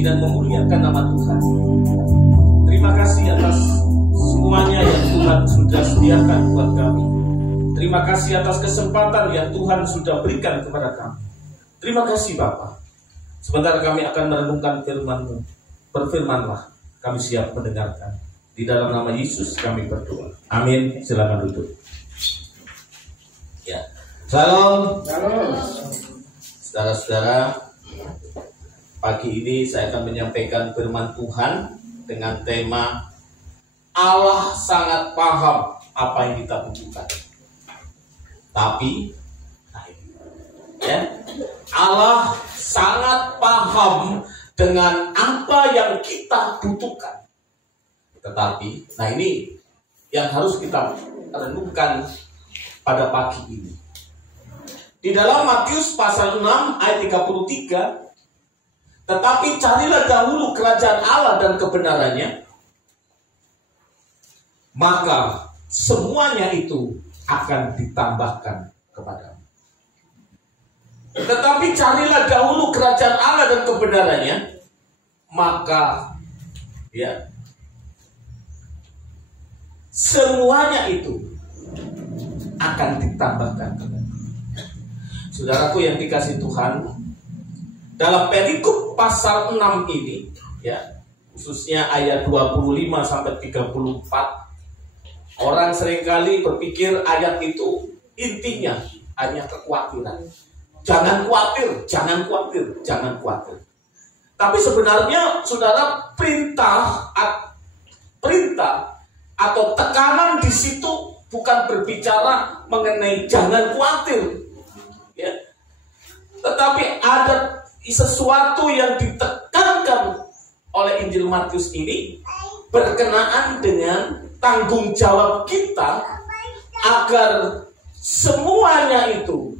memuji dan memuliakan nama Tuhan. Terima kasih atas semuanya yang Tuhan sudah sediakan buat kami. Terima kasih atas kesempatan yang Tuhan sudah berikan kepada kami. Terima kasih Bapa. Sebentar kami akan merenungkan firman-Mu. Berfirmanlah, kami siap mendengarkan. Di dalam nama Yesus kami berdoa. Amin. Silakan duduk. Ya. Salam. Salam. Saudara-saudara, pagi ini saya akan menyampaikan firman Tuhan dengan tema Allah sangat paham apa yang kita butuhkan. Tapi, ya, Allah sangat paham dengan apa yang kita butuhkan. Tetapi, nah ini yang harus kita renungkan pada pagi ini. Di dalam Matius pasal 6 ayat 33, tetapi carilah dahulu kerajaan Allah dan kebenarannya, maka semuanya itu akan ditambahkan kepadamu. Tetapi carilah dahulu kerajaan Allah dan kebenarannya, maka ya semuanya itu akan ditambahkan kepadamu. Saudaraku yang dikasihi Tuhan, dalam perikop pasal 6 ini, ya, khususnya ayat 25 sampai 34, orang seringkali berpikir ayat itu intinya hanya kekhawatiran. Jangan khawatir, jangan khawatir, jangan khawatir. Tapi sebenarnya saudara, perintah atau tekanan di situ bukan berbicara mengenai jangan khawatir, ya. Tetapi ada sesuatu yang ditekankan oleh Injil Matius ini berkenaan dengan tanggung jawab kita agar semuanya itu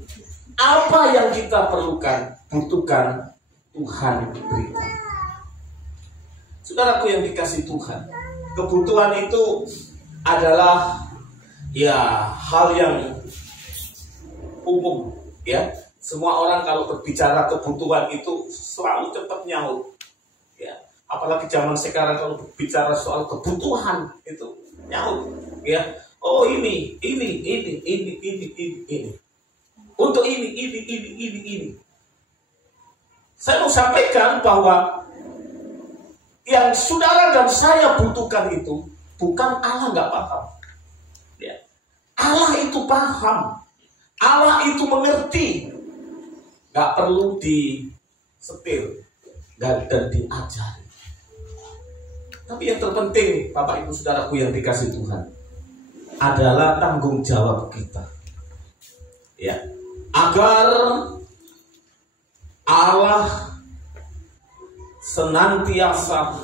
apa yang kita perlukan, butuhkan, Tuhan berikan. Saudaraku yang dikasihi Tuhan, kebutuhan itu adalah ya hal yang umum, ya. Semua orang kalau berbicara kebutuhan itu selalu cepat nyaut, ya. Apalagi zaman sekarang kalau berbicara soal kebutuhan itu nyaut, ya. Oh ini. Untuk ini. Saya mau sampaikan bahwa yang saudara dan saya butuhkan itu bukan Allah nggak paham, ya. Allah itu paham, Allah itu mengerti. Gak perlu disetir dan diajari. Tapi yang terpenting, Bapak Ibu Saudaraku yang dikasihi Tuhan, adalah tanggung jawab kita, ya, agar Allah senantiasa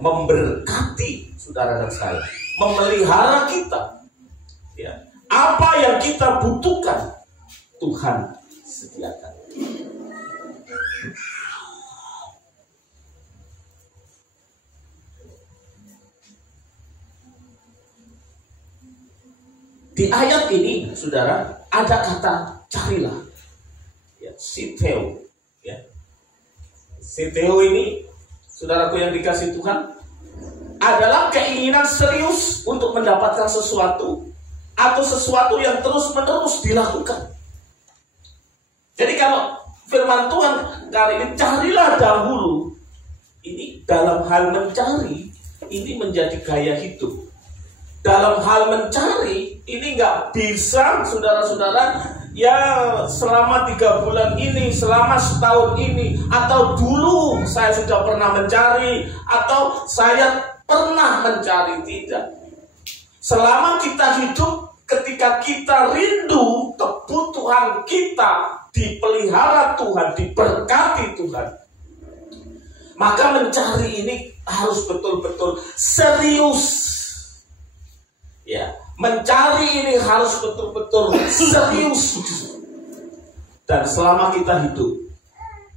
memberkati saudara dan saya, memelihara kita, ya. Apa yang kita butuhkan Tuhan sediakan. Di ayat ini, saudara, ada kata carilah, ya, siteo, ya. Siteo ini, saudaraku yang dikasihi Tuhan, adalah keinginan serius untuk mendapatkan sesuatu atau sesuatu yang terus-menerus dilakukan. Jadi kalau firman Tuhan kali ini carilah dahulu, ini dalam hal mencari, ini menjadi gaya hidup. Dalam hal mencari, ini nggak bisa saudara-saudara, ya selama 3 bulan ini, selama setahun ini, atau dulu saya sudah pernah mencari, atau saya pernah mencari, tidak. Selama kita hidup, ketika kita rindu kebutuhan kita dipelihara Tuhan, diberkati Tuhan, maka mencari ini harus betul-betul serius, ya. Mencari ini harus betul-betul serius. Dan selama kita hidup,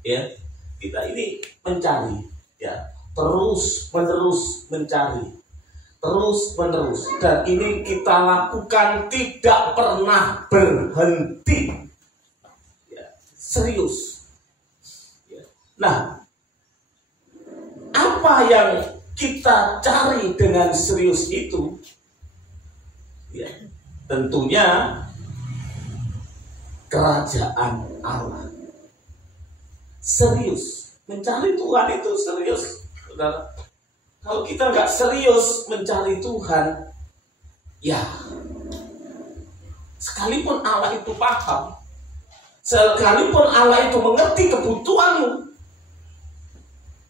ya, kita ini mencari, ya, terus-menerus mencari, terus-menerus, dan ini kita lakukan tidak pernah berhenti. Serius. Nah, apa yang kita cari dengan serius itu, ya, tentunya kerajaan Allah. Serius mencari Tuhan itu serius, saudara. Kalau kita nggak serius mencari Tuhan, ya, sekalipun Allah itu paham, sekalipun Allah itu mengerti kebutuhanmu,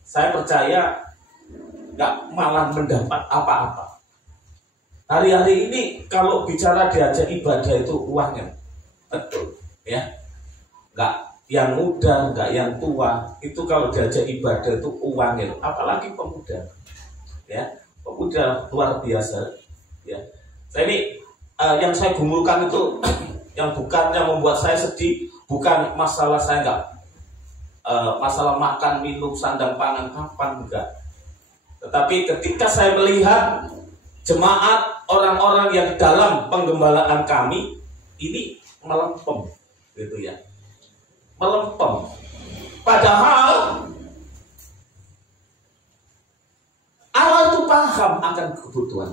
saya percaya nggak malah mendapat apa-apa. Hari-hari ini kalau bicara diajak ibadah itu uangnya, betul, ya. Nggak yang muda, nggak yang tua, itu kalau diajak ibadah itu uangnya, apalagi pemuda, ya, pemuda luar biasa, ya. Saya ini yang saya gumulkan itu yang bukannya membuat saya sedih, bukan masalah saya nggak masalah makan, minum, sandang, pangan, kapan, enggak. Tetapi ketika saya melihat jemaat orang-orang yang dalam penggembalaan kami ini melempem, gitu ya, melempem. Padahal Allah itu paham akan kebutuhan.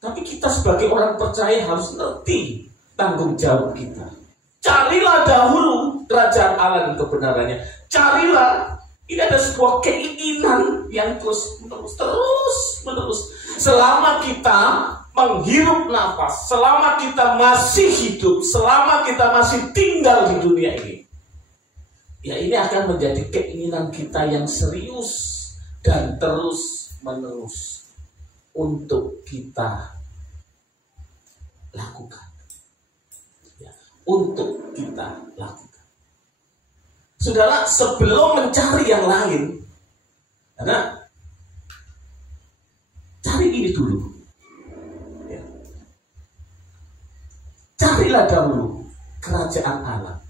Tapi kita sebagai orang percaya harus ngerti tanggung jawab kita. Carilah dahulu kerajaan Allah dan kebenarannya. Carilah, ini ada sebuah keinginan yang terus menerus. Selama kita menghirup nafas, selama kita masih hidup, selama kita masih tinggal di dunia ini, ya ini akan menjadi keinginan kita yang serius dan terus menerus untuk kita lakukan. Untuk kita lakukan. Saudara, sebelum mencari yang lain, karena cari ini dulu, ya. Carilah dahulu kerajaan Allah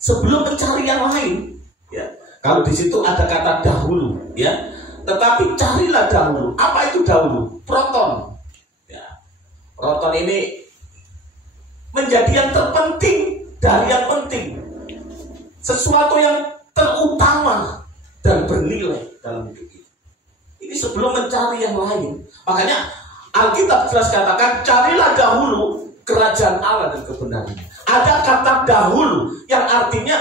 sebelum mencari yang lain, ya. Kalau di situ ada kata dahulu, ya. Tetapi carilah dahulu. Apa itu dahulu? Proton, ya. Proton ini menjadi yang terpenting dari yang penting, sesuatu yang terutama dan bernilai dalam hidup kita. Ini sebelum mencari yang lain. Makanya Alkitab jelas katakan, carilah dahulu kerajaan Allah dan kebenarannya. Ada kata dahulu yang artinya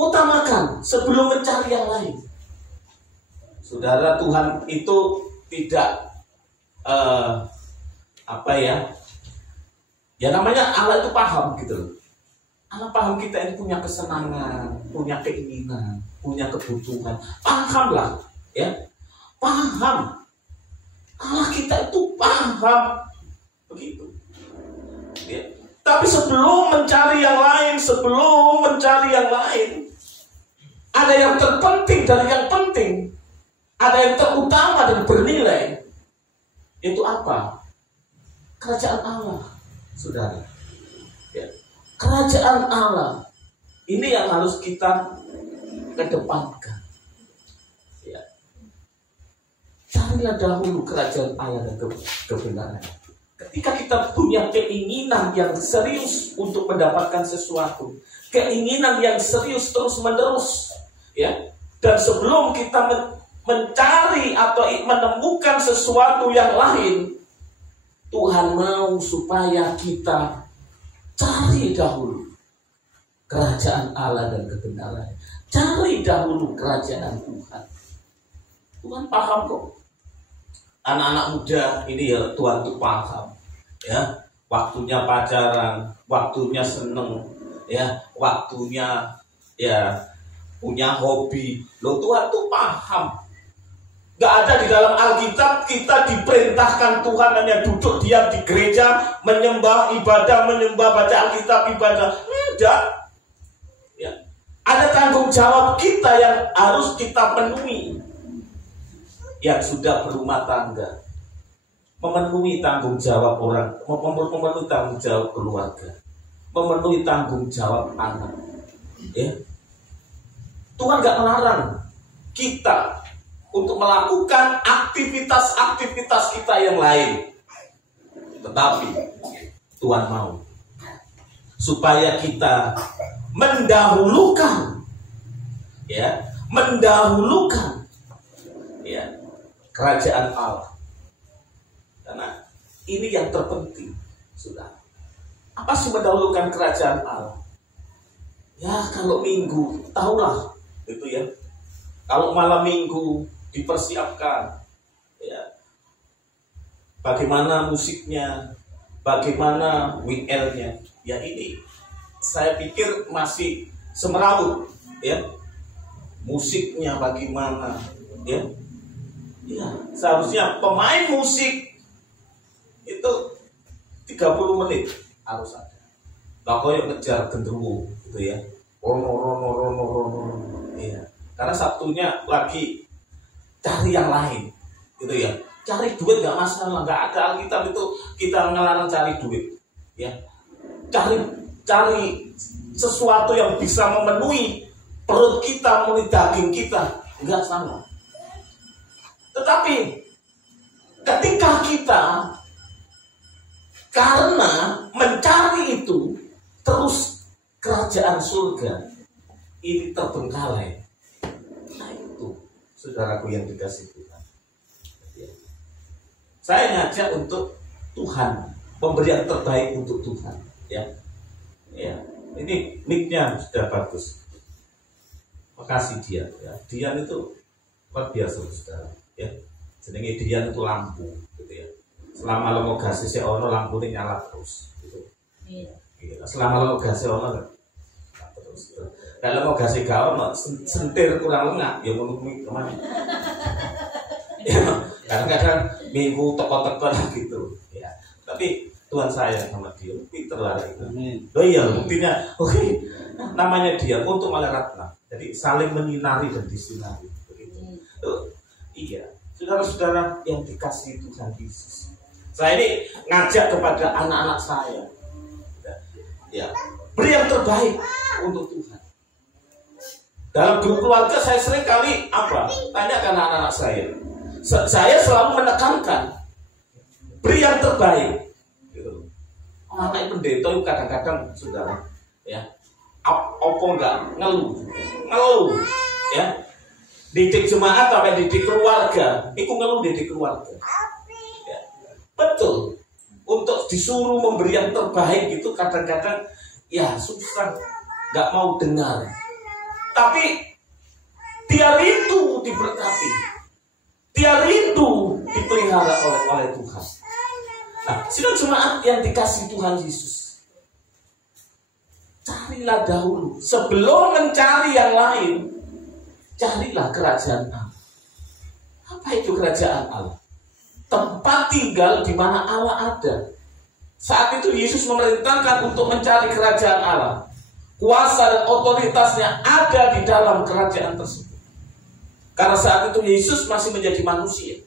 utamakan sebelum mencari yang lain. Saudara, Tuhan itu tidak ya namanya Allah itu paham gitu loh. Allah paham kita ini punya kesenangan, punya keinginan, punya kebutuhan. Pahamlah, ya. Paham. Allah kita itu paham. Begitu. Ya. Tapi sebelum mencari yang lain, ada yang terpenting dari yang penting. Ada yang terutama dan bernilai. Itu apa? Kerajaan Allah. Saudara, ya. Kerajaan Allah ini yang harus kita kedepankan, ya. Carilah dahulu kerajaan Allah dan kebenaran. Ketika kita punya keinginan yang serius untuk mendapatkan sesuatu, keinginan yang serius terus menerus, ya. Dan sebelum kita mencari atau menemukan sesuatu yang lain, Tuhan mau supaya kita cari dahulu kerajaan Allah dan kebenaran. Cari dahulu kerajaan Tuhan. Tuhan paham kok. Anak-anak muda ini ya Tuhan tuh paham. Ya, waktunya pacaran, waktunya seneng, ya, waktunya ya punya hobi. Loh, Tuhan tuh paham. Gak ada di dalam Alkitab kita diperintahkan Tuhan hanya duduk diam di gereja, menyembah, baca Alkitab, ibadah. Tidak. Ya. Ada tanggung jawab kita yang harus kita penuhi. Yang sudah berumah tangga, memenuhi tanggung jawab orang, memenuhi tanggung jawab keluarga, memenuhi tanggung jawab anak. Ya. Tuhan gak melarang kita untuk melakukan aktivitas-aktivitas kita yang lain. Tetapi Tuhan mau supaya kita mendahulukan, ya, mendahulukan kerajaan Allah. Karena ini yang terpenting, saudara. Apa sih mendahulukan kerajaan Allah? Ya kalau minggu, tahulah itu ya. Kalau malam minggu dipersiapkan, ya. Bagaimana musiknya, bagaimana WL-nya, ya ini saya pikir masih semerawut, ya. Musiknya bagaimana, ya. Ya, seharusnya pemain musik itu 30 menit harus ada. Gak koyo ngejar genderuwo gitu ya. Rono. Iya. Karena Sabtunya lagi cari yang lain gitu ya. Cari duit gak masalah, gak ada Alkitab itu kita ngelarang cari duit. Ya. Cari sesuatu yang bisa memenuhi perut kita, memenuhi daging kita, enggak sama. Tetapi ketika kita karena mencari itu terus kerajaan surga ini terbengkalai. Nah itu saudaraku yang dikasih Tuhan. Saya ngajak untuk Tuhan, pemberian terbaik untuk Tuhan. Ya, ini mic-nya sudah bagus. Makasih Dian. Ya. Dian itu luar biasa saudara. Ya, jenenge Dian itu lampu, gitu ya. Selama lo mau gas si ono lampu ini nyala terus gitu. Iya. Selama lo mau gas ono terus. Gitu. Kalau mau gas gak ono sentir kurang lengah ya ngono kuwi kemana. Ya, kadang-kadang minggu teko-teko gitu ya. Tapi Tuhan sayang sama dia, pinter lah itu. Oh iya, buktinya oke. Namanya dia untuk Malaratna. Jadi saling menyinari dan disinari begitu. Iya, saudara-saudara yang dikasihi Tuhan Yesus. Saya ini ngajak kepada anak-anak saya, ya, beri yang terbaik untuk Tuhan. Dalam grup keluarga saya sering kali tanyakan anak-anak saya. Saya selalu menekankan beri yang terbaik. Gitu. Anak pendeta itu kadang-kadang saudara, ya, apa enggak ngeluh, ya. Didik jemaat sampai didik keluarga, itu ngeluh didik keluarga. Ya. Betul. Untuk disuruh memberi yang terbaik itu kadang-kadang ya susah, nggak mau dengar. Tapi dia rindu diberkati, dia rindu dipelihara oleh Tuhan. Nah, sidang jemaat yang dikasih Tuhan Yesus, carilah dahulu sebelum mencari yang lain. Carilah kerajaan Allah. Apa itu kerajaan Allah? Tempat tinggal di mana Allah ada. Saat itu Yesus memerintahkan untuk mencari kerajaan Allah. Kuasa dan otoritasnya ada di dalam kerajaan tersebut. Karena saat itu Yesus masih menjadi manusia.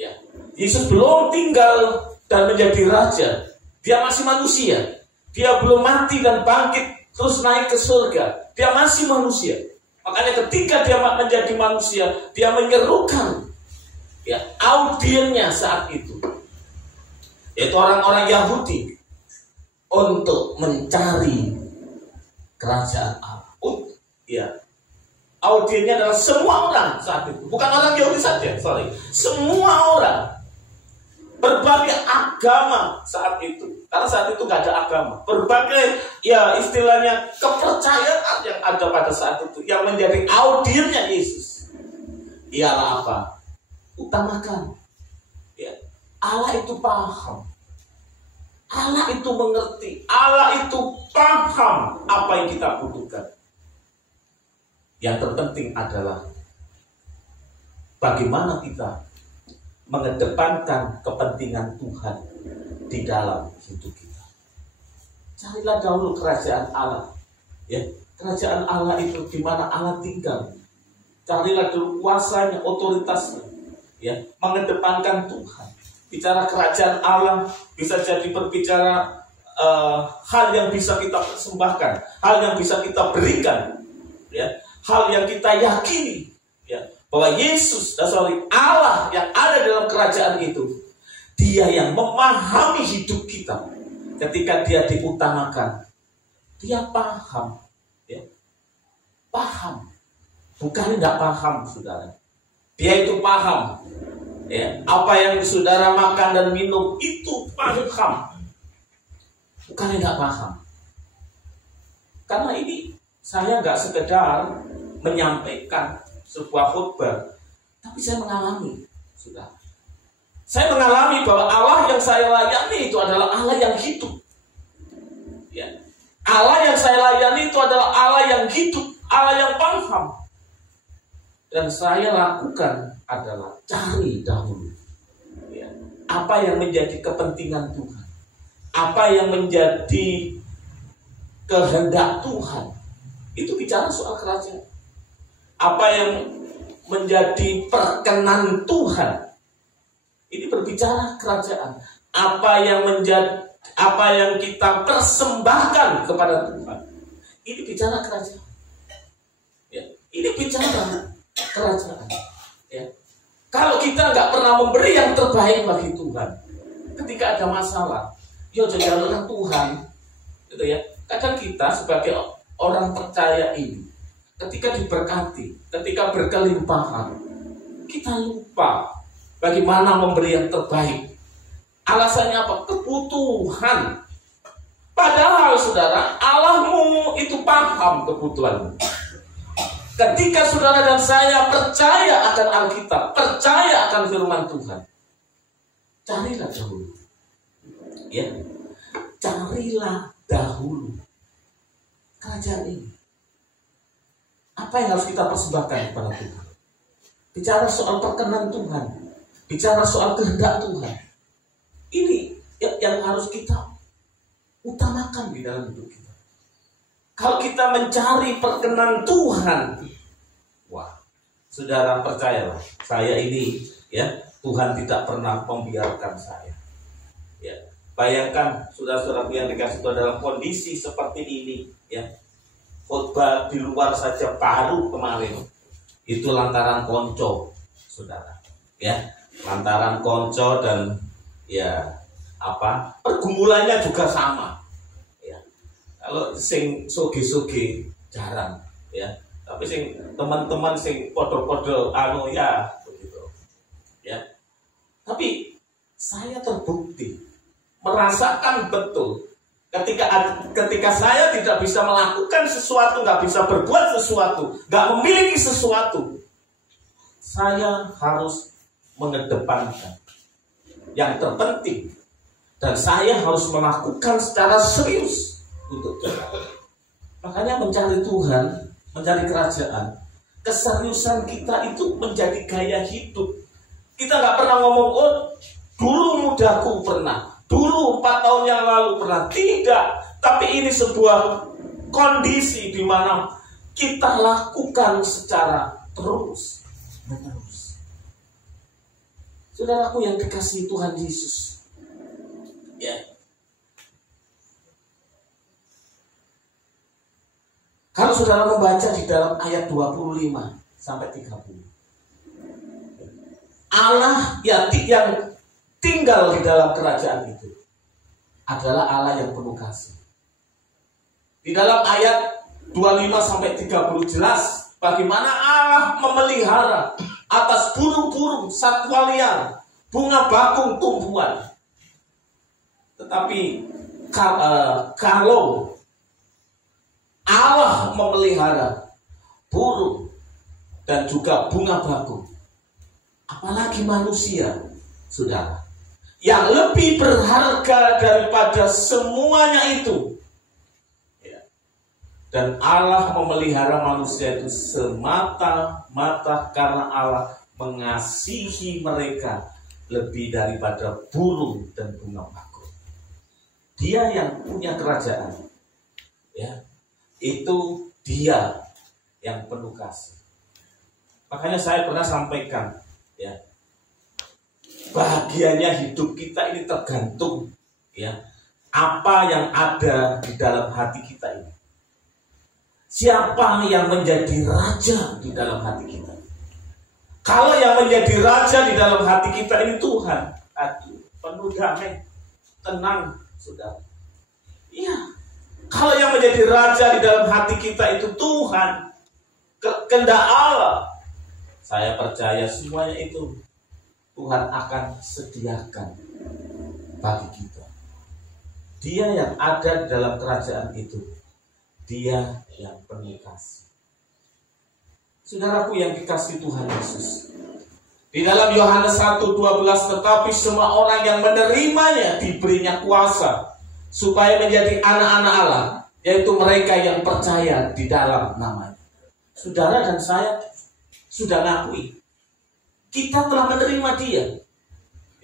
Ya. Yesus belum tinggal dan menjadi raja. Dia masih manusia. Dia belum mati dan bangkit terus naik ke surga. Dia masih manusia. Makanya ketika dia menjadi manusia, dia menyerukan ya, audiennya saat itu, yaitu orang-orang Yahudi, untuk mencari kerajaan Allah. Ya, audiennya adalah semua orang saat itu, bukan orang Yahudi saja, semua orang, berbagai agama saat itu. Karena saat itu nggak ada agama, berbagai ya istilahnya kepercayaan yang ada pada saat itu yang menjadi audiennya Yesus ialah apa? Utamakan ya, Allah itu paham, Allah itu mengerti, Allah itu paham apa yang kita butuhkan. Yang terpenting adalah bagaimana kita mengedepankan kepentingan Tuhan di dalam hidup kita. Carilah dahulu kerajaan Allah. Ya, kerajaan Allah itu di mana Allah tinggal. Carilah dulu kuasanya, otoritasnya. Ya, mengedepankan Tuhan. Bicara kerajaan Allah bisa jadi berbicara hal yang bisa kita persembahkan, hal yang bisa kita berikan, ya, hal yang kita yakini, ya, bahwa Yesus, Allah yang ada dalam kerajaan itu, Dia yang memahami hidup kita. Ketika Dia diutamakan, Dia paham, ya, paham, bukan tidak paham, saudara. Dia itu paham Ya, apa yang saudara makan dan minum itu paham. Bukan nggak paham. Karena ini saya nggak sekedar menyampaikan sebuah khutbah, tapi saya mengalami, sudah. Saya mengalami bahwa Allah yang saya layani itu adalah Allah yang hidup. Ya. Allah yang saya layani itu adalah Allah yang hidup, Allah yang paham. Dan saya lakukan adalah cari dahulu, ya, apa yang menjadi kepentingan Tuhan, apa yang menjadi kehendak Tuhan. Itu bicara soal kerajaan. Apa yang menjadi perkenan Tuhan, ini berbicara kerajaan. Apa yang kita persembahkan kepada Tuhan, ini bicara kerajaan. Ya, ini bicara kerajaan. Ya. Kalau kita nggak pernah memberi yang terbaik bagi Tuhan, ketika ada masalah, yo jalan Tuhan, gitu ya. Kadang kita sebagai orang percaya ini, ketika diberkati, ketika berkelimpahan, kita lupa bagaimana memberi yang terbaik. Alasannya apa? Kebutuhan. Padahal saudara, Allahmu itu paham kebutuhanmu. Ketika saudara dan saya percaya akan Alkitab, percaya akan firman Tuhan, carilah dahulu. Ya, carilah dahulu kerajaan ini. Apa yang harus kita persembahkan kepada Tuhan? Bicara soal perkenan Tuhan, bicara soal kehendak Tuhan. Ini yang harus kita utamakan di dalam hidup kita. Kalau kita mencari perkenan Tuhan, wah, saudara percayalah, saya ini, ya, Tuhan tidak pernah membiarkan saya. Ya, bayangkan saudara-saudara yang dikasih Tuhan dalam kondisi seperti ini, ya, khotbah di luar saja baru kemarin, itu lantaran konco, saudara, ya, lantaran konco dan ya apa pergumulannya juga sama. Kalau sing soge-soge jarang, ya. Tapi sing teman-teman sing podo-podo anu ya begitu. Ya. Tapi saya terbukti merasakan betul ketika saya tidak bisa melakukan sesuatu, nggak bisa berbuat sesuatu, nggak memiliki sesuatu, saya harus mengedepankan yang terpenting dan saya harus melakukan secara serius untuk Tuhan. Makanya mencari Tuhan, mencari kerajaan, keseriusan kita itu menjadi gaya hidup. Kita nggak pernah ngomong, oh dulu mudaku pernah, dulu 4 tahun yang lalu pernah. Tidak, tapi ini sebuah kondisi di mana kita lakukan secara terus menerus. Saudaraku yang dikasihi Tuhan Yesus, ya. Kalau saudara membaca di dalam ayat 25 sampai 30, Allah yang tinggal di dalam kerajaan itu adalah Allah yang penuh kasih. Di dalam ayat 25 sampai 30 jelas bagaimana Allah memelihara atas burung-burung, satwa liar, bunga bakung tumbuhan. Tetapi kalau Allah memelihara burung dan juga bunga bakung, apalagi manusia, saudara, yang lebih berharga daripada semuanya itu. Ya. Dan Allah memelihara manusia itu semata-mata karena Allah mengasihi mereka lebih daripada burung dan bunga bakung. Dia yang punya kerajaan, ya. Itu dia yang penuh kasih. Makanya saya pernah sampaikan, ya, bahagianya hidup kita ini tergantung, ya, apa yang ada di dalam hati kita ini. Siapa yang menjadi raja di dalam hati kita? Kalau yang menjadi raja di dalam hati kita ini Tuhan, aduh, penuh damai, tenang, saudara. Iya. Kalau yang menjadi raja di dalam hati kita itu Tuhan, kehendak Allah, saya percaya semuanya itu Tuhan akan sediakan bagi kita. Dia yang ada di dalam kerajaan itu, Dia yang penuh kasih. Saudaraku yang dikasihi Tuhan Yesus, di dalam Yohanes 1:12, tetapi semua orang yang menerimanya diberinya kuasa supaya menjadi anak-anak Allah, yaitu mereka yang percaya di dalam namanya. Saudara dan saya sudah ngakui kita telah menerima Dia.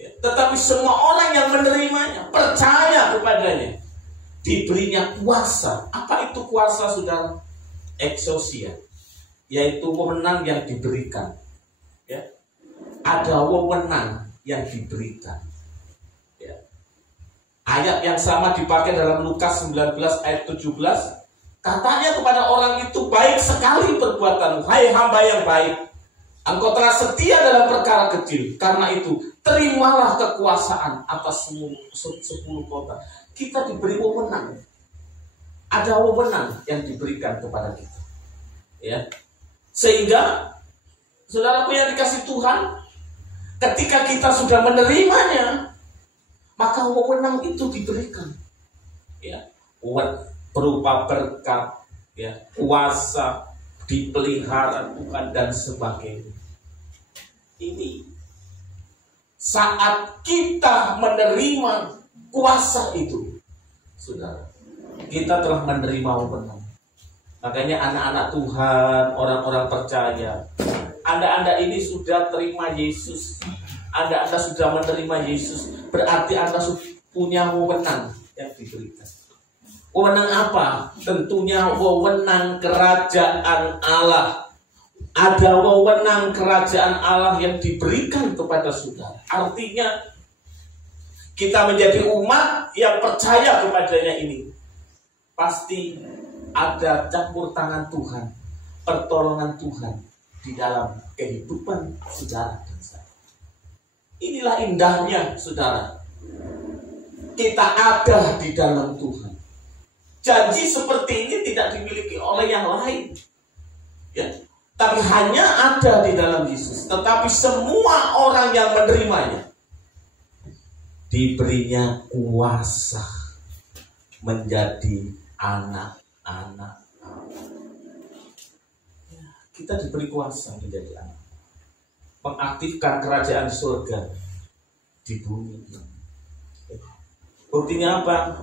Tetapi semua orang yang menerimanya, percaya kepadanya, diberinya kuasa. Apa itu kuasa, saudara? Exousia, yaitu wewenang yang diberikan. Ya. Ada wewenang yang diberikan. Ya. Ayat yang sama dipakai dalam Lukas 19 ayat 17. Katanya kepada orang itu, baik sekali perbuatanmu, hai hamba yang baik. Engkau telah setia dalam perkara kecil. Karena itu, terimalah kekuasaan atas 10 kota. Kita diberi wewenang. Ada wewenang yang diberikan kepada kita. Ya. Sehingga, saudaraku yang dikasihi Tuhan, ketika kita sudah menerimanya, maka wewenang itu diberikan. Ya. Berupa berkat, ya, kuasa, dipelihara Tuhan dan sebagainya. Ini saat kita menerima kuasa itu, saudara, kita telah menerima wewenang. Makanya anak-anak Tuhan, orang-orang percaya, Anda ini sudah terima Yesus, Anda sudah menerima Yesus, berarti Anda punya wewenang yang diberikan. Wewenang apa? Tentunya wewenang kerajaan Allah. Ada wewenang kerajaan Allah yang diberikan kepada saudara. Artinya kita menjadi umat yang percaya kepadanya ini, pasti ada campur tangan Tuhan, pertolongan Tuhan di dalam kehidupan saudara dan saya. Inilah indahnya, saudara. Kita ada di dalam Tuhan. Janji seperti ini tidak dimiliki oleh yang lain, ya, tapi hanya ada di dalam Yesus. Tetapi semua orang yang menerimanya diberinya kuasa menjadi anak-anak Allah. Ya, kita diberi kuasa menjadi anak, mengaktifkan kerajaan surga di bumi. Buktinya apa?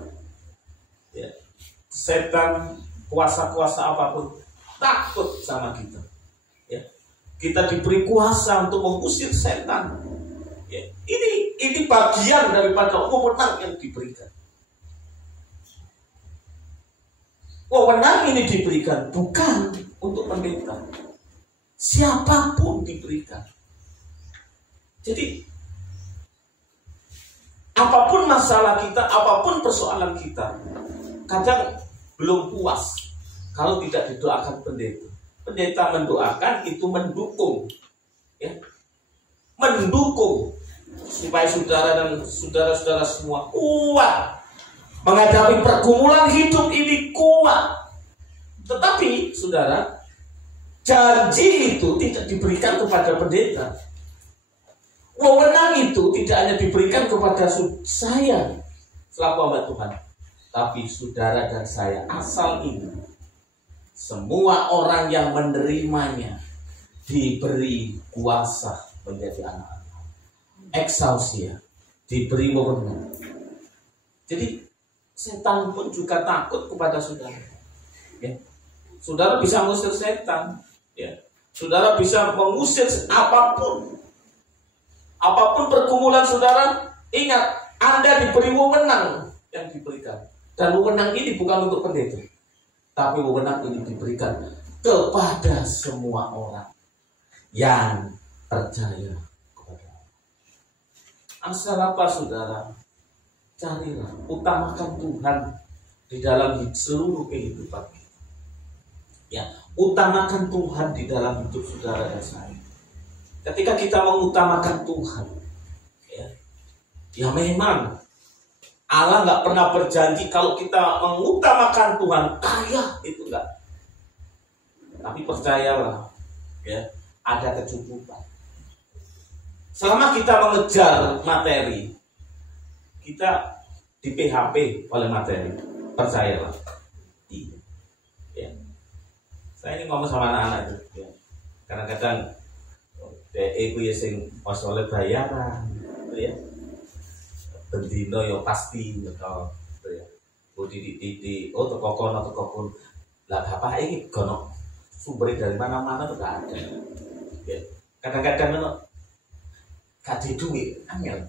Ya, setan, kuasa-kuasa apapun takut sama kita. Ya. Kita diberi kuasa untuk mengusir setan. Ya. Ini bagian daripada wewenang yang diberikan. Wewenang ini diberikan bukan untuk pendeta, siapapun diberikan. Jadi apapun masalah kita, apapun persoalan kita, kadang belum puas kalau tidak didoakan pendeta. Pendeta mendoakan itu mendukung, ya, mendukung supaya saudara dan saudara-saudara semua kuat menghadapi pergumulan hidup ini, kuat. Tetapi saudara, janji itu tidak diberikan kepada pendeta. Wewenang itu tidak hanya diberikan kepada saya selaku hamba Tuhan, tapi saudara dan saya asal ini, semua orang yang menerimanya diberi kuasa menjadi anak-anak. Exousia, diberi wewenang. Jadi setan pun juga takut kepada saudara. Ya. Saudara bisa mengusir setan. Ya. Saudara bisa mengusir apapun. Apapun pergumulan saudara, ingat, Anda diberi wewenang yang diberikan. Dan wewenang ini bukan untuk pendeta, tapi wewenang ini diberikan kepada semua orang yang percaya kepada Allah. Asal apa, saudara? Carilah, utamakan Tuhan di dalam seluruh kehidupan kita. Ya, utamakan Tuhan di dalam hidup saudara dan saya. Ketika kita mengutamakan Tuhan, ya memang Allah nggak pernah berjanji kalau kita mengutamakan Tuhan kaya, itu enggak. Tapi percayalah, ya, ada kecukupan. Selama kita mengejar materi, kita di PHP oleh materi. Percayalah. Iya. Ya. Saya ini ngomong sama anak-anak itu. Ya. Kadang-kadang DE ku ya sing oleh bayaran, gitu ya. Bendino ya pasti gitu ya. Teko kono. Lah bapak ini gono sumber dari mana-mana tuh gak ada. Ya. Kadang-kadang ngono gak ada duit, angel.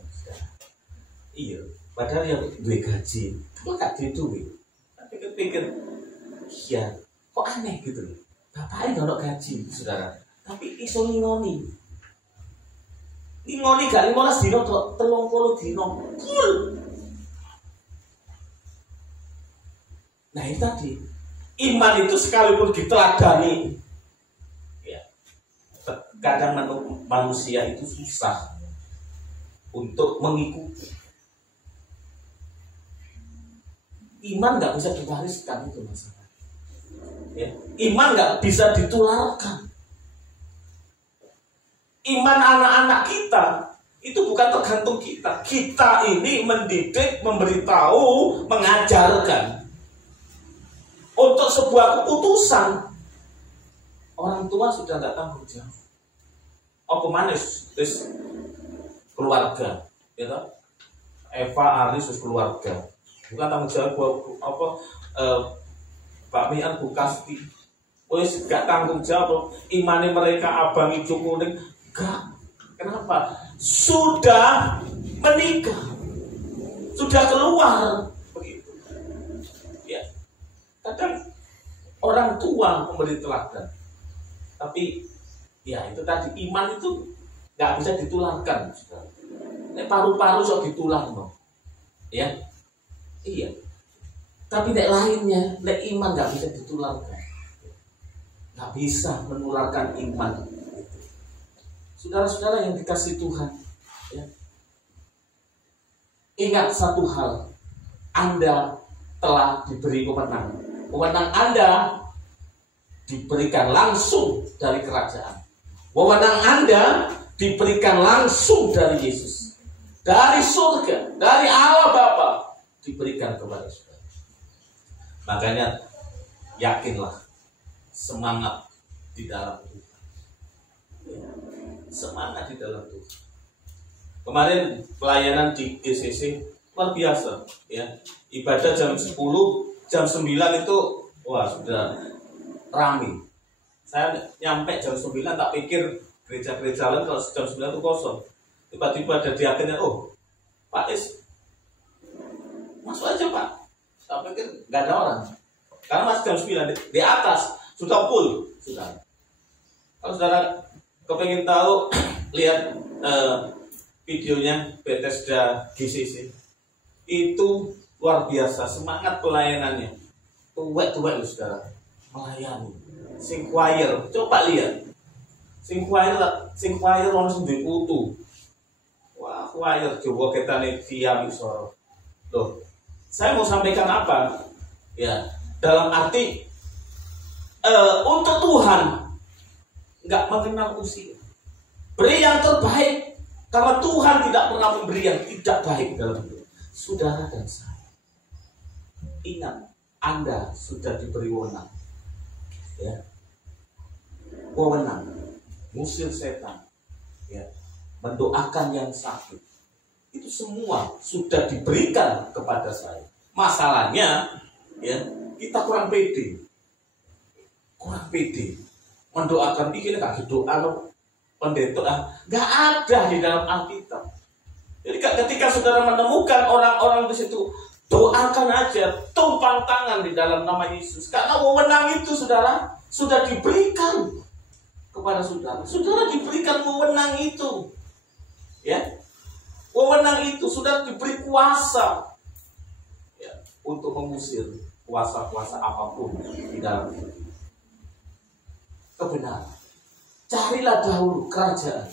Iya, padahal yang duit gaji, kok gak ada duit. Tapi pikir, iya, kok aneh gitu loh. Bapaknya gak ada gaji, saudara. Tapi iso ngoni. Ngoni gak 15 dino, 30 dino. Full. Nah itu tadi. Iman itu sekalipun diteladani, ya, kadang manusia itu susah untuk mengikuti. Iman nggak bisa diwariskan, itu masalah. Ya. Iman nggak bisa ditularkan. Iman anak-anak kita itu bukan tergantung kita. Kita ini mendidik, memberitahu, mengajarkan. Untuk sebuah keputusan, orang tua sudah nggak tanggung jawab. Apa manis, terus keluarga, gitu. Eva, Aris, terus keluarga. Bukan tanggung jawab apa Pak Mian, Bu Kasti. Wes gak tanggung jawab. Imane mereka abang hijau kuning, gak. Kenapa? Sudah menikah, sudah keluar. Kadang orang tua memberi teladan, tapi ya itu tadi, iman itu nggak bisa ditularkan. Nek paru-paru sok ditular, no. Ya, iya. Tapi nek lainnya, nek iman nggak bisa ditularkan, nggak bisa menularkan iman. Saudara-saudara yang dikasih Tuhan, ya. Ingat satu hal, Anda telah diberi kewenangan. Wewenang Anda diberikan langsung dari kerajaan. Wewenang Anda diberikan langsung dari Yesus, dari surga, dari Allah Bapa, diberikan kepada saudara. Makanya yakinlah, semangat di dalam Tuhan. Semangat di dalam Tuhan. Kemarin pelayanan di GCC luar biasa, ya. Ibadah jam 10, jam 9 itu wah sudah ramai. Saya nyampe jam 9 tak pikir gereja-gereja lain kalau jam 9 itu kosong. Tiba-tiba ada diakennya, oh Pak Is, masuk aja Pak. Tak pikir nggak ada orang. Karena masih jam 9 di atas sudah full, sudah. Kalau saudara kepengen tahu, lihat videonya Bethesda GCC. Itu luar biasa, semangat pelayanannya. Tuwek-tuwek loh saudara, melayani. Sing choir, coba lihat. Sing choir ono sing duwe putu. Wah, choir coba ketane via misoro. Loh, saya mau sampaikan apa? Ya, dalam arti untuk Tuhan nggak mengenal usia. Beri yang terbaik, karena Tuhan tidak pernah memberi yang tidak baik dalam hidup saudara dan saya. Ingat, Anda sudah diberi wewenang, ya, wewenang, ngusir setan, ya, mendoakan yang sakit. Itu semua sudah diberikan kepada saya. Masalahnya, ya, kita kurang pede, mendoakan ini gak doa lo pendeta, nggak ada di dalam Alkitab. Jadi ketika saudara menemukan orang-orang di situ, doakan aja, tumpang tangan di dalam nama Yesus. Karena wewenang itu saudara sudah diberikan kepada saudara. Saudara diberikan wewenang itu, ya, wewenang itu sudah diberi kuasa, ya, untuk mengusir kuasa-kuasa apapun di dalam kebenaran. Carilah dahulu kerajaan.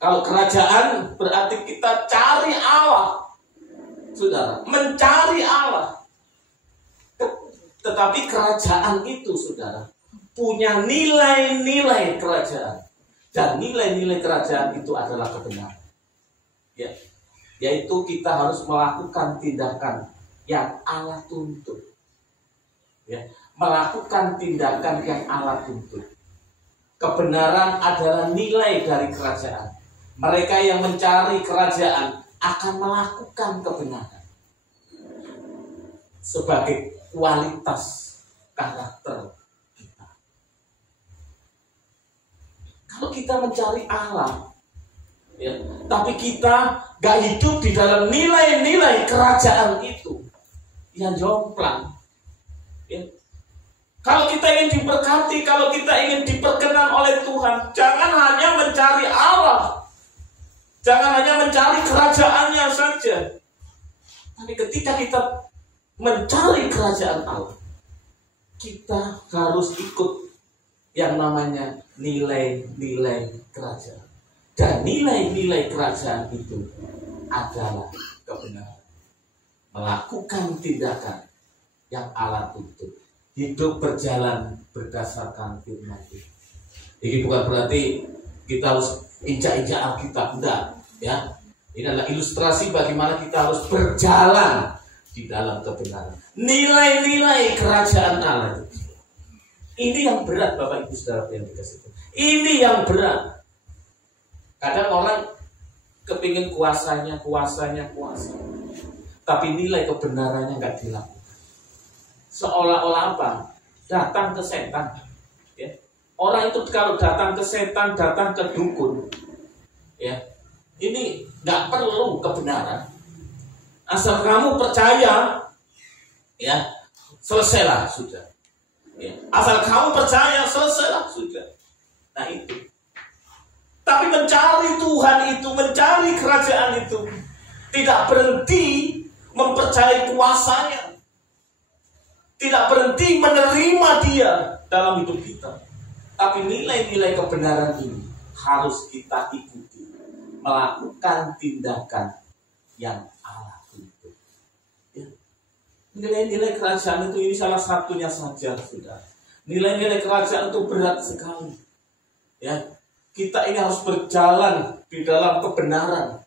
Kalau kerajaan berarti kita cari Allah. Saudara, mencari Allah. Tetapi kerajaan itu, saudara, punya nilai-nilai kerajaan. Dan nilai-nilai kerajaan itu adalah kebenaran. Ya, yaitu kita harus melakukan tindakan yang Allah tuntut. Ya, melakukan tindakan yang Allah tuntut. Kebenaran adalah nilai dari kerajaan. Mereka yang mencari kerajaan akan melakukan kebenaran sebagai kualitas karakter kita. Kalau kita mencari Allah, ya, tapi kita gak hidup di dalam nilai-nilai kerajaan itu, ya jomplang. Ya. Kalau kita ingin diberkati, kalau kita ingin diperkenan oleh Tuhan, jangan hanya mencari Allah, jangan hanya mencari kerajaannya saja. Tapi ketika kita mencari kerajaan Allah, kita harus ikut yang namanya nilai-nilai kerajaan. Dan nilai-nilai kerajaan itu adalah kebenaran. Melakukan tindakan yang Allah tuntut. Hidup berjalan berdasarkan firman Tuhan. Ini bukan berarti kita harus injak-injak Alkitab, enggak, ya. Ini adalah ilustrasi bagaimana kita harus berjalan di dalam kebenaran. Nilai-nilai kerajaan Allah. Ini yang berat, Bapak Ibu Saudara yang dikasih Tuhan. Ini yang berat. Kadang orang kepingin kuasanya. Tapi nilai kebenarannya nggak dilakukan. Seolah-olah apa? Datang ke setan. Ya. Orang itu kalau datang ke setan, datang ke dukun, ya, ini nggak perlu kebenaran. Asal kamu percaya, ya, selesailah sudah. Ya. Asal kamu percaya, selesailah sudah. Nah itu. Tapi mencari Tuhan itu, mencari kerajaan itu, tidak berhenti mempercayai kuasanya, tidak berhenti menerima Dia dalam hidup kita. Tapi nilai-nilai kebenaran ini harus kita ikuti, melakukan tindakan yang Allah tuntut. Ya. Nilai-nilai kerajaan itu ini salah satunya saja, sudah. Nilai-nilai kerajaan itu berat sekali. Ya. Kita ini harus berjalan di dalam kebenaran.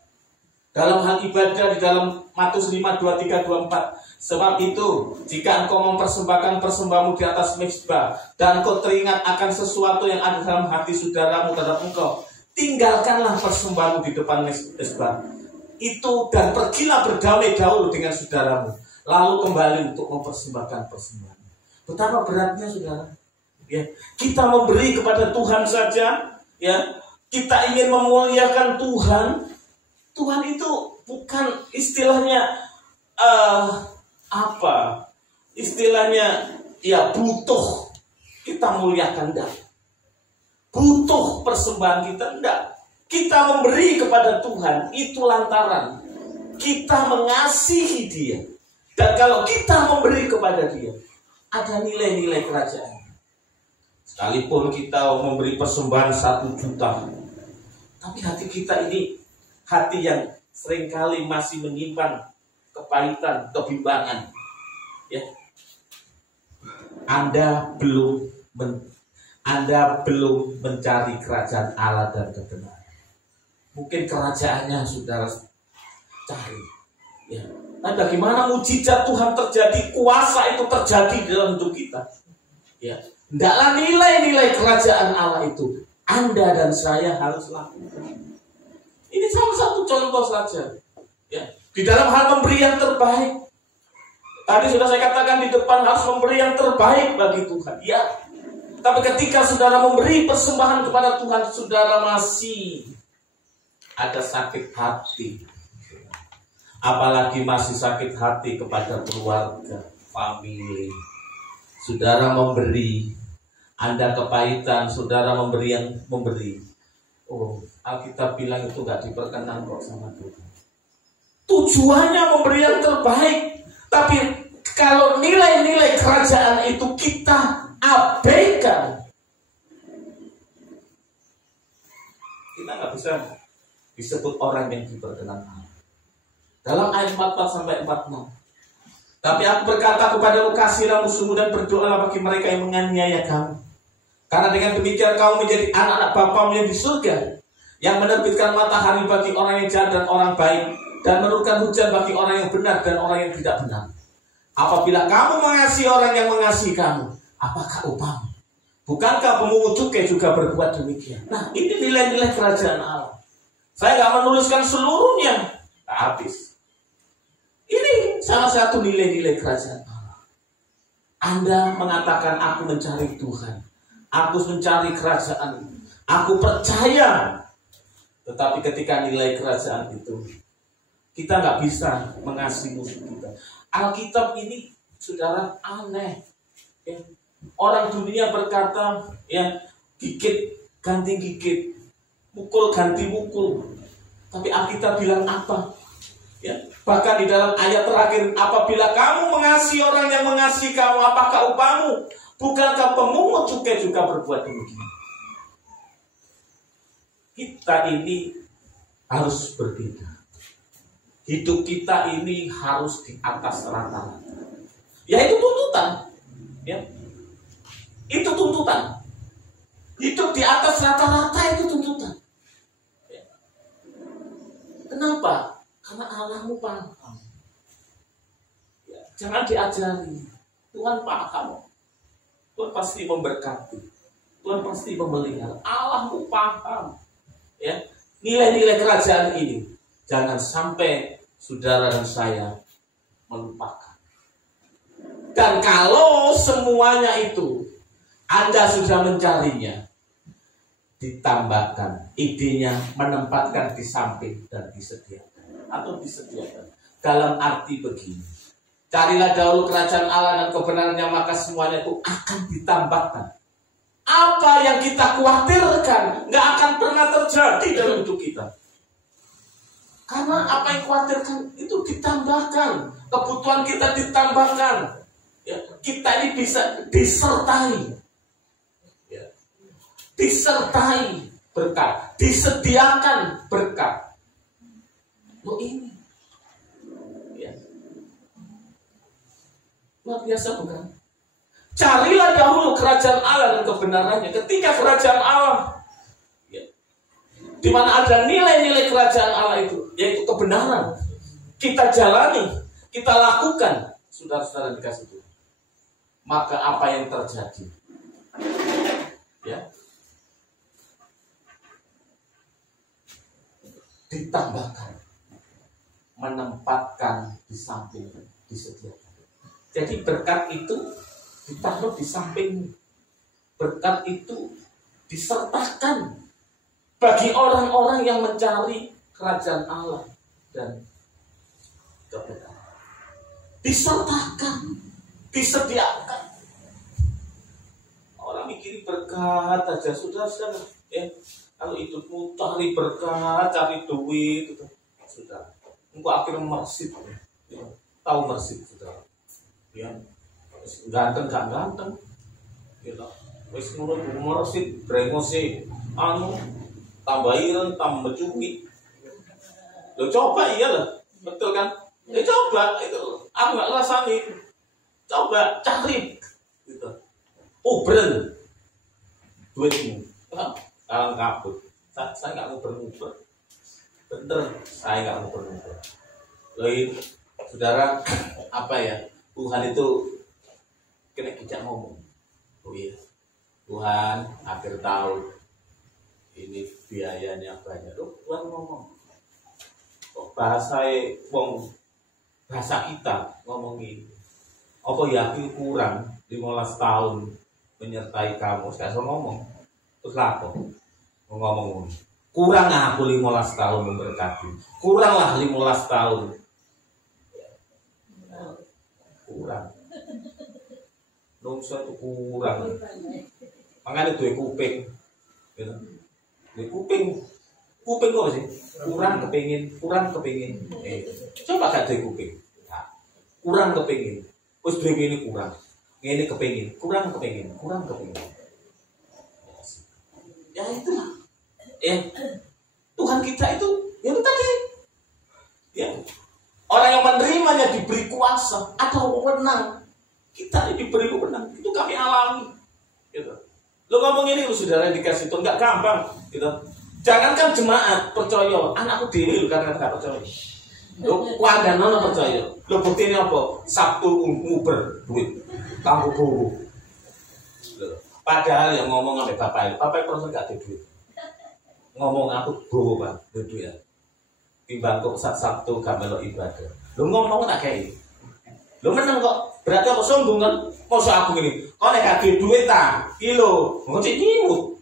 Dalam hal ibadah, di dalam Matius 5, 23, 24. Sebab itu, jika engkau mempersembahkan persembahanmu di atas mezbah, dan engkau teringat akan sesuatu yang ada dalam hati saudaramu terhadap engkau, tinggalkanlah persembahanmu di depan mezbah itu, dan pergilah berdamai dahulu dengan saudaramu, lalu kembali untuk mempersembahkan persembahan. Betapa beratnya, saudara. Ya, kita memberi kepada Tuhan saja. Ya, kita ingin memuliakan Tuhan. Tuhan itu bukan istilahnya apa? Istilahnya ya butuh kita muliakan, enggak. Butuh persembahan kita, enggak. Kita memberi kepada Tuhan itu lantaran kita mengasihi Dia. Dan kalau kita memberi kepada Dia, ada nilai-nilai kerajaan. Sekalipun kita memberi persembahan 1 juta, tapi hati kita ini hati yang seringkali masih menyimpan kepahitan, kebimbangan. Ya, Anda belum mencari kerajaan Allah dan kebenaran. Mungkin kerajaannya saudara cari. Ya. Nah, bagaimana mujizat Tuhan terjadi, kuasa itu terjadi dalam hidup kita? Ya. Tidaklah nilai-nilai kerajaan Allah itu Anda dan saya harus lakukan. Ini salah satu contoh saja. Ya, di dalam hal memberi yang terbaik. Tadi sudah saya katakan di depan harus memberi yang terbaik bagi Tuhan. Ya. Tapi ketika saudara memberi persembahan kepada Tuhan, saudara masih ada sakit hati. Apalagi masih sakit hati kepada keluarga, famili. Saudara memberi, Anda kepahitan, saudara memberi. Oh, Alkitab bilang itu gak diperkenan kok sama Tuhan. Tujuannya memberi yang terbaik, tapi kalau nilai-nilai kerajaan itu kita abaikan, kita gak bisa disebut orang yang diperkenan Allah. Dalam ayat 44-46. Tapi aku berkata kepadamu, kasihilah musuhmu dan berdoalah bagi mereka yang menganiaya kamu, Karena dengan demikian kamu menjadi anak-anak Bapamu yang di surga, yang menerbitkan matahari bagi orang yang jahat dan orang baik, dan menurunkan hujan bagi orang yang benar dan orang yang tidak benar. Apabila kamu mengasihi orang yang mengasihi kamu, apakah upahmu? Bukankah pemungut cukai juga berbuat demikian? Nah, ini nilai-nilai kerajaan Allah. Saya nggak menuliskan seluruhnya, habis. Ini salah satu nilai-nilai kerajaan Allah. Anda mengatakan aku mencari Tuhan, aku mencari kerajaan, aku percaya. Tetapi ketika nilai kerajaan itu, kita nggak bisa mengasihi musuh kita. Alkitab ini, saudara, aneh. Ya. Orang dunia berkata, ya, gigit ganti gigit, mukul ganti mukul. Tapi Alkitab bilang apa? Ya, bahkan di dalam ayat terakhir, apabila kamu mengasihi orang yang mengasihi kamu, apakah upahmu? Bukankah pemungut cukai juga berbuat demikian? Kita ini harus berbeda. Hidup kita ini harus di atas rata-rata. Ya, itu tuntutan. Ya. Itu tuntutan. Hidup di atas rata-rata itu tuntutan. Ya. Kenapa? Karena Allahmu paham. Ya. Jangan diajari. Tuhan paham. Tuhan pasti memberkati. Tuhan pasti memelihara. Allahmu paham. Ya. Nilai-nilai kerajaan ini jangan sampai saudara dan saya melupakan. Dan kalau semuanya itu Anda sudah mencarinya, ditambahkan idenya menempatkan di samping dan disediakan atau disediakan. Dalam arti begini, carilah dahulu kerajaan Allah dan kebenarannya, maka semuanya itu akan ditambahkan. Apa yang kita khawatirkan nggak akan pernah terjadi dalam hidup kita. Karena apa yang khawatirkan itu ditambahkan, kebutuhan kita ditambahkan. Ya, kita ini bisa disertai. Disertai berkat, disediakan berkat. Loh ini, ya, luar biasa bukan? Carilah dahulu kerajaan Allah dan kebenarannya. Ketika kerajaan Allah, ya, di mana ada nilai-nilai kerajaan Allah itu, yaitu kebenaran, kita jalani, kita lakukan, saudara-saudara dikasih Tuhan. Maka apa yang terjadi? Ya. Ditambahkan, menempatkan di samping, disediakan. Jadi berkat itu ditaruh di samping, berkat itu disertakan bagi orang-orang yang mencari kerajaan Allah dan kebenaran. Disertakan, disediakan. Orang mikirin berkat aja, sudah, ya. Kalau hidupmu cari berkat, cari duit, gitu. Sudah. Engkau akhirnya mersid. Ya. Tahu mersid, sudah. Ya. Ganteng, gak ganteng. Ya. Wis nurut mersid, brengsek. Tambah ireng, tambah cumi. Lo coba iya lah. Betul kan? Ya coba itu. Aku gak ngerasain. Coba cari. Gitu. Obren. Duitmu. Kalau kabut, saya nggak mau bermuber. Bener, saya nggak mau bermuber. Loh, saudara, apa ya? Tuhan itu kena kita ngomong. Oh iya, Tuhan akhir tahun ini biayanya banyak. Loh, Tuhan ngomong. Kok bahasa kita ngomongin. Apa ya aku kurang 15 tahun menyertai kamu? Sekarang ngomong. Terus apa? Ngomong kurang aku 15 tahun memberkati. Kuranglah 15 tahun. Kurang. Nungsa itu kurang. Makanya duwe kuping. Ya. Duwe kuping. Kuping kok sih? Kurang kepingin. Coba gak duwe kuping. Nah, kurang kepingin. Wis duwe ini kurang. Ngene kepingin. Kurang kepingin. Ya itulah. Ya. Tuhan kita itu yang tadi. Ya. Orang yang menerimanya diberi kuasa, ada wewenang. Kita ini diberi wewenang. Itu kami alami. Gitu. Lo ngomong ini lo saudara dikasih Tuhan nggak gampang gitu. Jangankan jemaat percaya, anakku dewi lo karena nggak percaya. Lo keluarga nono percaya. Lo buktinya apa? Sabtu nguber duit, kamu guru. Padahal yang ngomong sama bapak proses nggak ada duit. Ngomong aku guru bang, duit ya. Timbang kok Sabtu gak melok ibadah. Lo ngomong tak kayak lo menang kok. Berarti apa sombong kan? Masa aku ini, kau nek gak duit ta? Kilo, ngocek nyimut.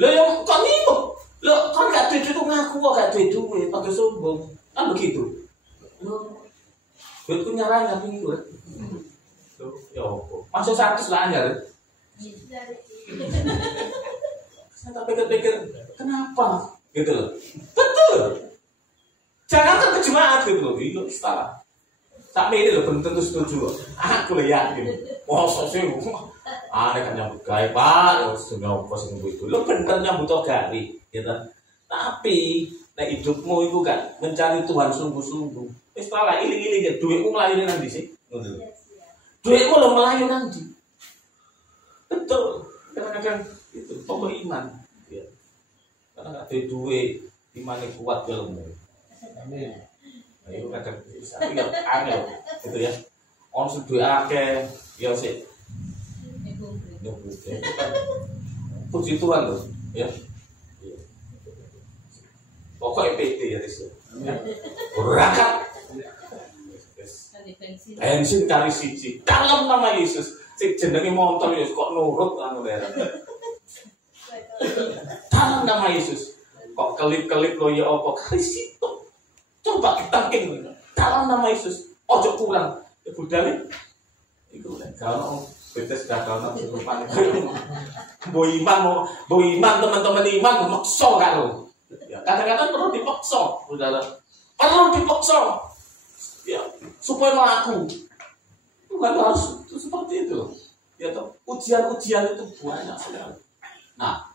Lo yang kok nyimut? Lo kan gak duit itu ngaku kok gak duit, pakai sombong. Kan begitu. Lo duitku nyarain tapi itu. Lo ya apa? Masuk 100 lah anjar. Saya tak pikir-pikir, kenapa? Gitu loh. Betul. Jangan kan ke jemaat gitu loh. Iya, salah. Tapi ini loh belum tentu setuju. Aku yakin. Wah, sosok ada kan nyambut gawe Pak, ya sudah pos itu. Lo bener nyambut gawe, gitu. Tapi nek hidupmu itu kan mencari Tuhan sungguh-sungguh. Wis salah iling-iling ya duitmu melayu nanti sih. Duitmu lo melayu nanti. Betul. Kadang-kadang itu pokok iman. Ya. Karena nggak ada duit, imannya kuat ilmu. Amin. Ayo kadang bisa, ya angel, gitu ya. On sudah akeh, ya sih. Puji Tuhan loh, ya. Pokoknya PT ya Ris. Berangkat. Bensin kali siji. Dalam nama Yesus, si jenenge motor ya kok nurut anu daerah. Dalam nama Yesus, kok kelip-kelip lo ya apa kali situ. Coba kita king dalam nama Yesus, ojo kurang. Ibu Dali, itu kalau betes gagal nang serupan itu. Boiman teman-teman iman memaksa karo. Ya, kadang-kadang perlu dipaksa, saudara. Perlu dipaksa. Ya, supaya melaku. Bukan harus itu seperti itu. Ya toh, ujian-ujian itu banyak sekali. Nah,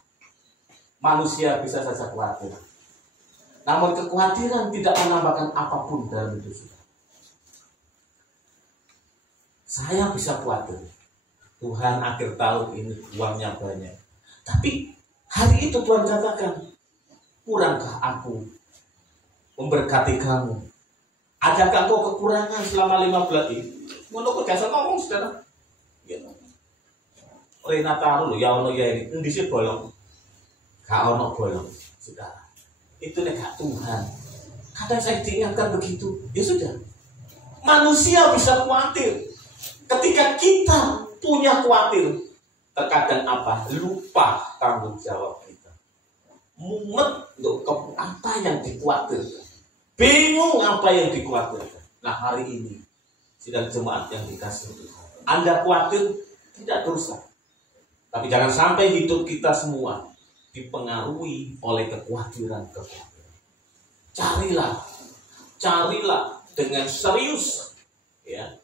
manusia bisa saja khawatir. Namun kekhawatiran tidak menambahkan apapun dalam hidup kita. Saya bisa khawatir. Tuhan akhir tahun ini uangnya banyak. Tapi hari itu Tuhan katakan, kurangkah aku memberkati kamu? Adakah kau kekurangan selama 15 ini? Menurut biasa ngomong saudara. Gitu. Renata lu ya ono ya ini. Endi sih bolong? Gak ono bolong, saudara. Itu nek Tuhan. Kadang saya diingatkan begitu, ya sudah. Manusia bisa khawatir. Ketika kita punya khawatir, terkadang apa? Lupa tanggung jawab kita. Mumet untuk apa yang dikhawatirkan. Bingung apa yang dikhawatirkan. Nah hari ini, sidang jemaat yang dikasih Tuhan. Anda khawatir, tidak dosa. Tapi jangan sampai hidup kita semua dipengaruhi oleh kekhawatiran. Carilah dengan serius, ya.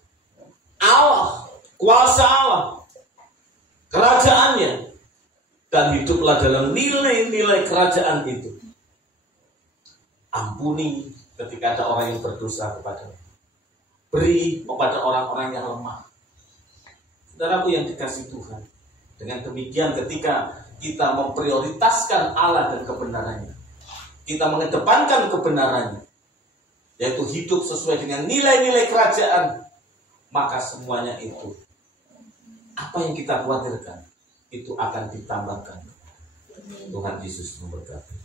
Allah, kuasa Allah, kerajaannya, dan hiduplah dalam nilai-nilai kerajaan itu. Ampuni ketika ada orang yang berdosa kepadamu. Beri kepada orang-orang yang lemah. Saudaraku yang dikasih Tuhan, dengan demikian ketika kita memprioritaskan Allah dan kebenarannya, kita mengedepankan kebenarannya, yaitu hidup sesuai dengan nilai-nilai kerajaan, maka semuanya itu, apa yang kita khawatirkan, itu akan ditambahkan. Tuhan Yesus memberkati.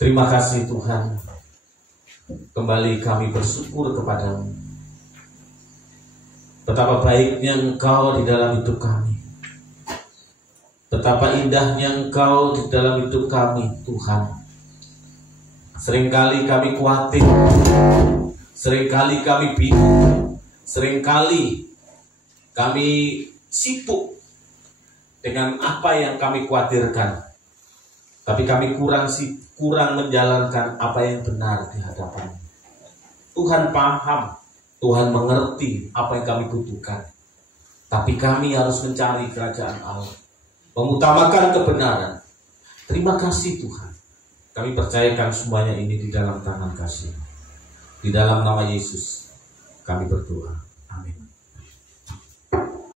Terima kasih Tuhan. Kembali kami bersyukur kepadamu. Betapa baiknya Engkau di dalam hidup kami. Betapa indahnya Engkau di dalam hidup kami, Tuhan. Seringkali kami khawatir, seringkali kami bingung, seringkali kami sibuk dengan apa yang kami khawatirkan. Tapi kami kurang menjalankan apa yang benar di hadapan. Tuhan paham, Tuhan mengerti apa yang kami butuhkan. Tapi kami harus mencari kerajaan Allah, mengutamakan kebenaran. Terima kasih Tuhan. Kami percayakan semuanya ini di dalam tangan kasih. Di dalam nama Yesus kami berdoa. Amin.